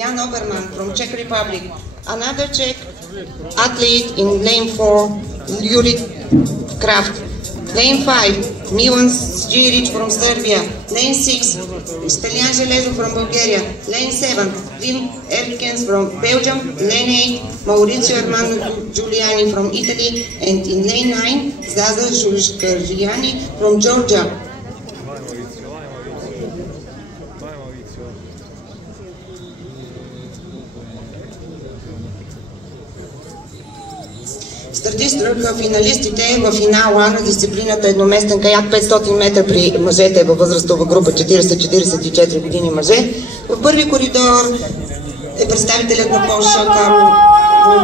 Jan Oberman from Czech Republic. Another Czech athlete in lane 4, Juri Kraft. Lane 5, Milan Ziric from Serbia. Lane 6, Stelian Železo from Bulgaria. Lane 7, Wim Erkens from Belgium. Lane 8, Maurizio Armando Giuliani from Italy. And in lane 9, Zaza Giuliani from Georgia. Стартираха финалистите в финал А на дисциплината едноместен каяк 500 метра при мъжете във възрастова група 40-44 години мъже. В първи коридор е представителят на Полша Карл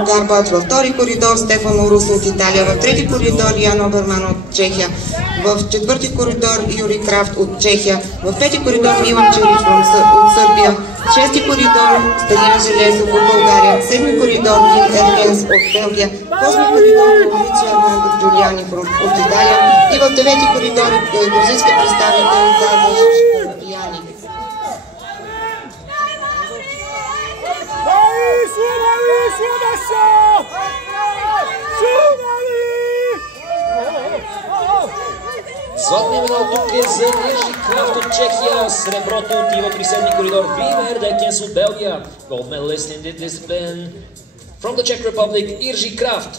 Гарбат, във втори коридор Стефано Русо от Италия, в трети коридор Ян Оберман от Чехия, в четвърти коридор Юри Крафт от Чехия, в пети коридор Милан Зирич от Сърбия, шести коридор Стелиан Железов от България, седми коридор Вим Еркенс от Белгия, осми коридор Маурицио Армандо Джулиани от Италия и в девети коридор грузински представител Заза Giuliani. Златният медал тук е за Иржи Крафт от Чехия. Среброто отива при седми коридор Вим Еркенс от Белгия. Gold medalist in this discipline from the Czech Republic, Irji Kraft.